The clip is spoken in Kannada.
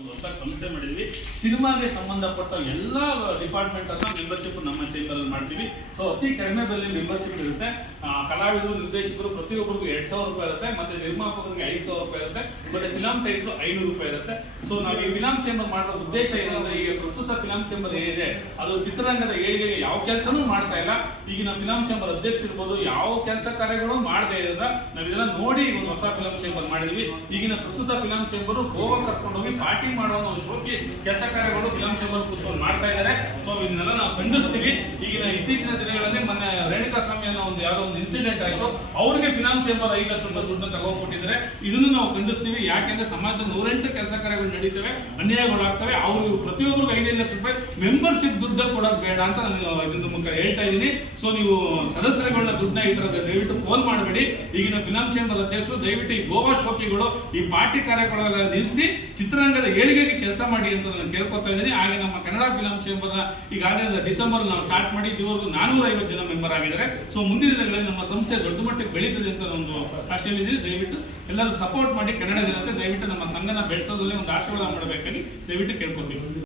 ಹೊಸ ಸಂಸ್ಥೆ ಮಾಡಿದ್ವಿ. ಸಿನಿಮಾಗೆ ಸಂಬಂಧಪಟ್ಟ ಎಲ್ಲ ಡಿಪಾರ್ಟ್ಮೆಂಟ್ ಅನ್ನ ಮೆಂಬರ್ಶಿಪ್ ನಮ್ಮ ಚೇಂಬರ್ ಅಲ್ಲಿ ಮಾಡ್ತೀವಿ. ಸೊ ಅತಿ ಕಡಿಮೆ ಬೆಲೆ ಮೆಂಬರ್ಶಿಪ್ ಇರುತ್ತೆ. ಕಲಾವಿದರು, ನಿರ್ದೇಶಕರು ಪ್ರತಿಯೊಬ್ಬರಿಗೂ 2000 ರೂಪಾಯಿ ಇರುತ್ತೆ. ಮತ್ತೆ ನಿರ್ಮಾಪಕರಿಗೆ 5000 ರೂಪಾಯಿ ಇರುತ್ತೆ. ಮತ್ತೆ ಫಿಲಂ ಟೈಟ್ಲು 500 ರೂಪಾಯಿ ಇರುತ್ತೆ. ಸೊ ನಾವು ಈ ಫಿಲಂ ಚೇಂಬರ್ ಮಾಡೋ ಉದ್ದೇಶ ಏನಂದ್ರೆ, ಈಗ ಪ್ರಸ್ತುತ ಫಿಲಂ ಚೇಂಬರ್ ಏನಿದೆ ಅದು ಚಿತ್ರರಂಗದ ಏಳಿಗೆಗೆ ಯಾವ ಕೆಲಸನೂ ಮಾಡ್ತಾ ಇಲ್ಲ. ಈಗಿನ ಫಿಲಂ ಚೇಂಬರ್ ಅಧ್ಯಕ್ಷ ಇರ್ಬೋದು, ಯಾವ ಕೆಲಸ ಕಾರ್ಯಗಳು ಮಾಡದೇ ಇರೋದ ನಾವು ಇದೆಲ್ಲ ನೋಡಿ ಒಂದು ಹೊಸ ಫಿಲಂ ಚೇಂಬರ್ ಮಾಡಿದ್ವಿ. ಈಗಿನ ಪ್ರಸ್ತುತ ಫಿಲಂ ಚೇಂಬರ್ ಗೋವಾ ಕರ್ಕೊಂಡು ಹೋಗಿ ಪಾರ್ಟಿ ಮಾಡುವ ಒಂದು ಶೋಕಿ ಕೆಲಸ ಕಾರ್ಯಗಳು ಫಿಲಂ ಚೇಂಬರ್ ಕೂತ್ಕೊಂಡು ಮಾಡ್ತಾ ಇದ್ದಾರೆ. ಸೊ ಇದನ್ನೆಲ್ಲ ನಾವು ಖಂಡಿಸ್ತೀವಿ. ಈಗಿನ ಇತ್ತೀಚಿನ ದಿನಗಳಲ್ಲಿ ಮೊನ್ನೆ ರೇಣುಕಾ ಸ್ವಾಮಿ ಅನ್ನೋ ಒಂದು ಯಾವುದೋ ಒಂದು ಇನ್ಸಿಡೆಂಟ್ ಆಯಿತು. ಅವರಿಗೆ ಫಿಲಂ ಚೇಂಬರ್ 5 ಲಕ್ಷ ರೂಪಾಯಿ ದುಡ್ಡನ್ನು ತಗೊಂಡ್ಕೊಟ್ಟಿದ್ದಾರೆ. ಇದನ್ನು ನಾವು ಖಂಡಿಸ್ತೀವಿ. ಯಾಕೆಂದ್ರೆ ಸಮಾಜದ 108 ಕೆಲಸ ಕಾರ್ಯಗಳು ನಡೀತವೆ, ಅನ್ಯಾಯಗಳಾಗ್ತವೆ. ಅವರು ಪ್ರತಿಯೊಬ್ಬರಿಗೂ 5 ಲಕ್ಷ ರೂಪಾಯಿ ಮೆಂಬರ್ಶಿಪ್ ದುಡ್ಡು ಕೊಡೋದು ಬೇಡ ಅಂತ ನಾನು ಇದನ್ನ ಮುಖ ಹೇಳ್ತಾ ಇದ್ದೀನಿ. ಸೊ ನೀವು ಸದಸ್ಯರುಗಳನ್ನ ದುಡ್ಡನ್ನ ಈ ಥರದ ದಯವಿಟ್ಟು ಪೋಲ್ ಮಾಡಬೇಡಿ. ಈಗಿನ ಫಿಲಂ ಚೇಂಬರ್ ಅಧ್ಯಕ್ಷರು ದಯವಿಟ್ಟು ಈ ಗೋವಾ ಶೋಕಿಗಳು ಈ ಪಾರ್ಟಿ ಕಾರ್ಯಗಳೆಲ್ಲ ನಿಲ್ಲಿಸಿ ಚಿತ್ರರಂಗದ ಏಳಿಗೆಗೆ ಕೆಲಸ ಮಾಡಿ ಅಂತ ನಾನು ಕೇಳ್ಕೊತಾ ಇದ್ದೀನಿ. ಹಾಗೆ ನಮ್ಮ ಕನ್ನಡ ಫಿಲಂ ಚೇಂಬರ್ ಈಗಾಗಲೇ ಡಿಸೆಂಬರ್ ನಾವು ಸ್ಟಾರ್ಟ್ ಮಾಡಿ ಇದುವರೆಗೂ 450 ಜನ ಮೆಂಬರ್ ಆಗಿದ್ದಾರೆ. ಸೊ ಮುಂದಿನ ದಿನಗಳಲ್ಲಿ ನಮ್ಮ ಸಂಸ್ಥೆ ದೊಡ್ಡ ಮಟ್ಟಕ್ಕೆ ಬೆಳೀತದೆ ಅಂತ ಒಂದು ಆಶೆಯಲ್ಲಿದ್ದೀನಿ. ದಯವಿಟ್ಟು ಎಲ್ಲರೂ ಸಪೋರ್ಟ್ ಮಾಡಿ. ಕನ್ನಡ ಜನತೆ ದಯವಿಟ್ಟು ನಮ್ಮ ಸಂಘನ ಬೆಳೆಸೋದ್ರಲ್ಲಿ ಒಂದು ಆಶೀರ್ವಾದ ಮಾಡಬೇಕಾಗಿ ದಯವಿಟ್ಟು ಕೇಳ್ಕೊತೀವಿ.